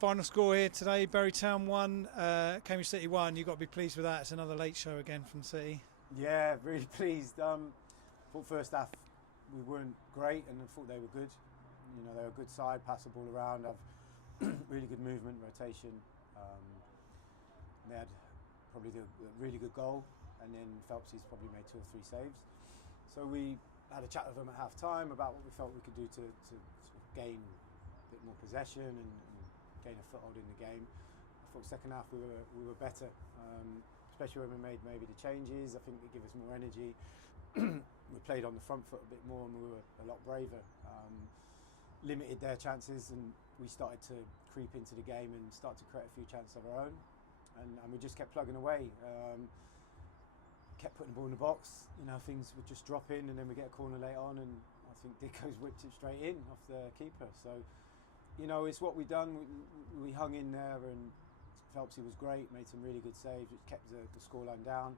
Final score here today: Bury Town 1, Cambridge City 1. You've got to be pleased with that. It's another late show again from City. Yeah, really pleased. Thought first half we weren't great, and I thought they were good. You know, they were a good side, pass the ball around, have really good movement, rotation. They had probably a really good goal, and then Phelpsy's probably made 2 or 3 saves. So we had a chat with them at half time about what we felt we could do to sort of gain a bit more possession and gain a foothold in the game. I thought second half we were better, especially when we made maybe the changes. I think they give us more energy. We played on the front foot a bit more, and we were a lot braver. Limited their chances, and we started to creep into the game and start to create a few chances of our own, and we just kept plugging away. Kept putting the ball in the box. You know, things would just drop in, and then we get a corner late on, and I think Dicko's whipped it straight in off the keeper. So, you know, it's what we done. We hung in there, and Phelpsy was great, made some really good saves, which kept the scoreline down.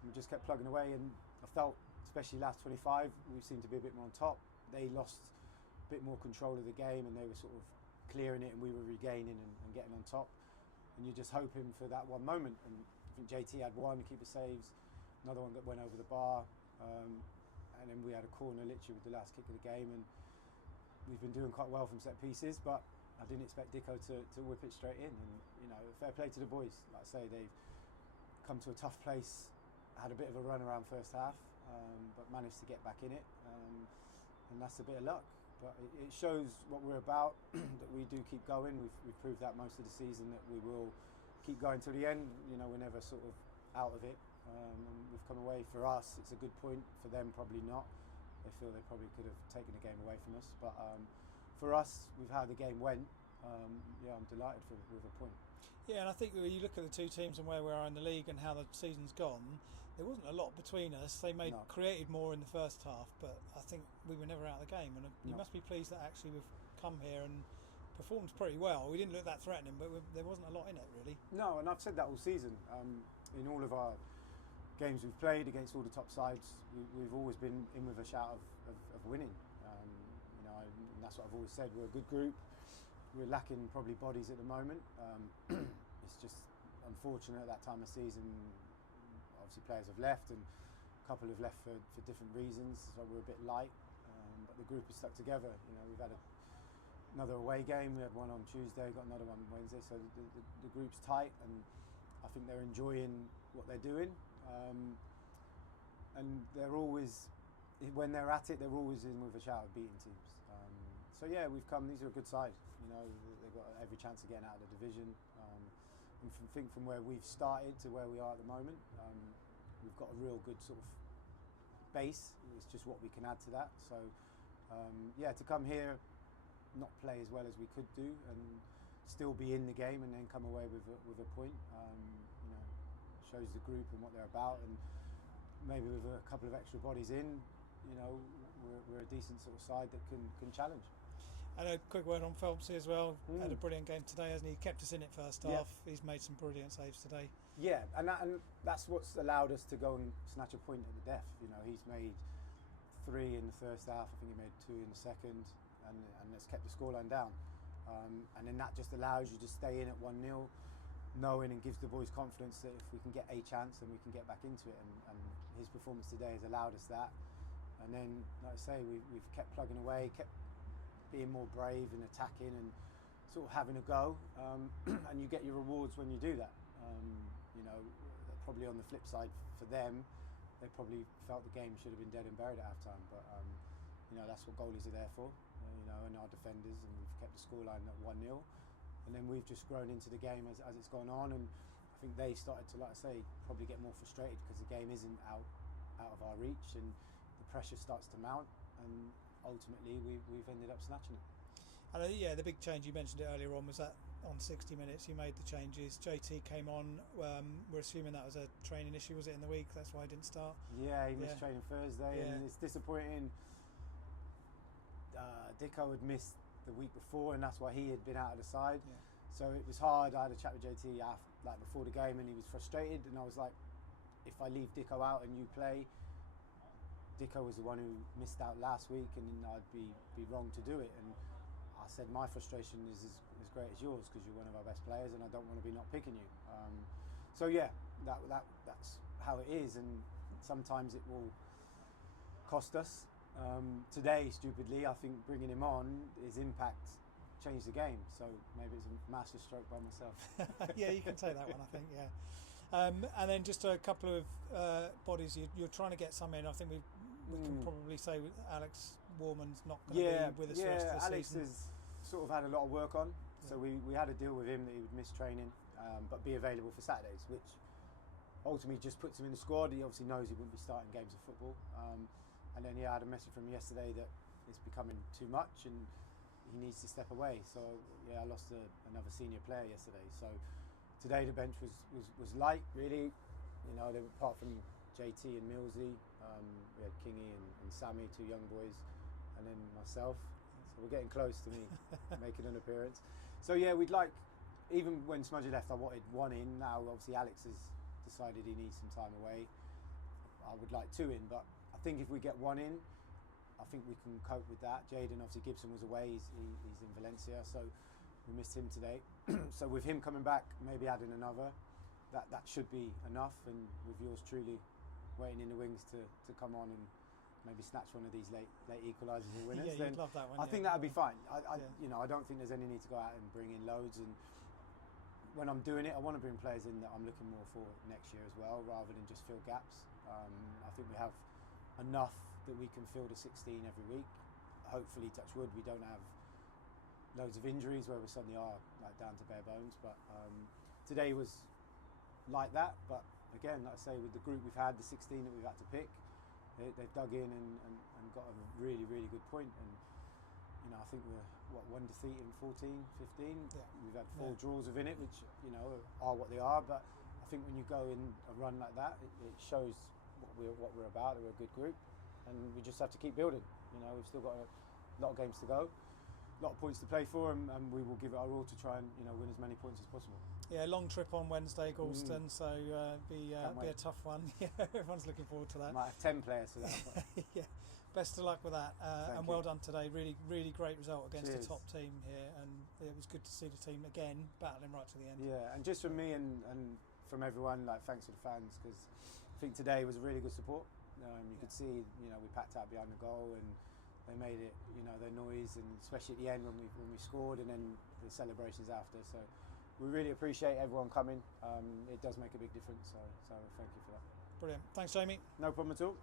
And we just kept plugging away, and I felt, especially last 25, we seemed to be a bit more on top. They lost a bit more control of the game, and they were sort of clearing it, and we were regaining and getting on top. And you're just hoping for that one moment. And I think JT had one keeper saves, another one that went over the bar, and then we had a corner literally with the last kick of the game. And we've been doing quite well from set pieces, but I didn't expect Dicko to whip it straight in. And, you know, fair play to the boys. Like I say, they've come to a tough place, had a bit of a run around first half, but managed to get back in it, and that's a bit of luck. But it shows what we're about, that we do keep going. We've proved that most of the season, that we will keep going till the end. You know, we're never sort of out of it. And we've come away, for us, it's a good point. For them, probably not. They feel they probably could have taken the game away from us. But for us, with how the game went, yeah, I'm delighted with a point. Yeah, and I think when you look at the two teams and where we are in the league and how the season's gone, there wasn't a lot between us. They created more in the first half, but I think we were never out of the game. And you must be pleased that actually we've come here and performed pretty well. We didn't look that threatening, but there wasn't a lot in it, really. No, and I've said that all season. In all of our games we've played against all the top sides, we've always been in with a shout of winning. You know, and that's what I've always said. We're a good group. We're lacking probably bodies at the moment. It's just unfortunate at that time of season. Obviously, players have left, and a couple have left for different reasons. So we're a bit light, but the group is stuck together. You know, we've had another away game. We had one on Tuesday, got another one Wednesday. So the group's tight, and I think they're enjoying what they're doing. And they're always, when they're at it, they're always in with a shout of beating teams. So yeah, we've come. These are a good side. You know, they've got every chance of getting out of the division. And from where we've started to where we are at the moment, we've got a real good sort of base. It's just what we can add to that. So yeah, to come here, not play as well as we could do, and still be in the game, and then come away with a point. You know, shows the group and what they're about, and maybe with a couple of extra bodies in, you know, we're a decent sort of side that can challenge. And a quick word on Phelpsy as well. Had a brilliant game today, hasn't he? Kept us in it first half. He's made some brilliant saves today. Yeah, and that's what's allowed us to go and snatch a point at the death. You know, he's made 3 in the first half. I think he made 2 in the second, and that's kept the scoreline down. And then that just allows you to stay in at 1-0, knowing, and gives the boys confidence that if we can get a chance, then we can get back into it. And his performance today has allowed us that. And then, like I say, we've kept plugging away, kept being more brave and attacking and sort of having a go. And you get your rewards when you do that. You know, probably on the flip side for them, they probably felt the game should have been dead and buried at half-time. But, you know, that's what goalies are there for, you know, and our defenders. And we've kept the scoreline at 1-0. And then we've just grown into the game as it's gone on. And I think they started to, like I say, probably get more frustrated because the game isn't out of our reach, and the pressure starts to mount, and ultimately we've ended up snatching it. And yeah, the big change you mentioned it earlier on was that on 60 minutes you made the changes. JT came on. We're assuming that was a training issue. Was it in the week? That's why he didn't start. Yeah, he missed training Thursday, and it's disappointing. Dicko had missed the week before, and that's why he had been out of the side. Yeah. So it was hard. I had a chat with JT before the game, and he was frustrated, and I was like, if I leave Dicko out and you play, Dicko was the one who missed out last week, and I'd be wrong to do it. And I said my frustration is as great as yours because you're one of our best players, and I don't want to be not picking you. So yeah, that's how it is, and sometimes it will cost us. Today, stupidly, I think bringing him on, his impact changed the game. So maybe it's a master stroke by myself. Yeah, you can take that one, I think. Yeah. And then just a couple of bodies you're trying to get some in. I think we can probably say Alex Warman's not going to be with us the rest of the Alex season. has sort of had a lot of work on, so we had a deal with him that he would miss training, but be available for Saturdays, which ultimately just puts him in the squad. He obviously knows he wouldn't be starting games of football. And then I had a message from him yesterday that it's becoming too much and he needs to step away. So I lost another senior player yesterday. So today the bench was light, really. Apart from JT and Millsy, we had Kingy and Sammy, 2 young boys, and then myself. So we're getting close to me making an appearance. So yeah, we'd like, even when Smudgy left, I wanted 1 in. Now obviously Alex has decided he needs some time away. I would like 2 in, but I think if we get 1 in, I think we can cope with that. Jaden, obviously Gibson was away, he's in Valencia, so we missed him today. So with him coming back, maybe adding another, that should be enough, and with yours truly waiting in the wings to come on and maybe snatch one of these late equalisers and winners, yeah, then you'd love that one, I think that would be fine. I don't think there's any need to go out and bring in loads, and when I'm doing it, I want to bring players in that I'm looking more for next year as well, rather than just fill gaps. I think we have enough that we can fill the 16 every week. Hopefully, touch wood, we don't have loads of injuries where we suddenly are like down to bare bones. But today was like that. But again, like I say, with the group we've had, the 16 that we've had to pick, they've dug in and got a really, really good point. And I think we're 1 defeat in 14, 15. Yeah. We've had 4 draws within it, which are what they are. But I think when you go in a run like that, it shows what we're about. We're a good group, and we just have to keep building. We've still got a lot of games to go, a lot of points to play for, and we will give it our all to try and win as many points as possible. Yeah, long trip on Wednesday, Galston, so be a tough one. Yeah, everyone's looking forward to that. Might have 10 players for that. Yeah, best of luck with that, and well done today. Really, really great result against the top team here, and it was good to see the team again battling right to the end. Yeah, and just from me and from everyone, thanks to the fans, because I think today was a really good support. You could see, we packed out behind the goal, and they made it, their noise, and especially at the end when we scored, and then the celebrations after. So we really appreciate everyone coming. It does make a big difference. So thank you for that. Brilliant. Thanks, Jamie. No problem at all.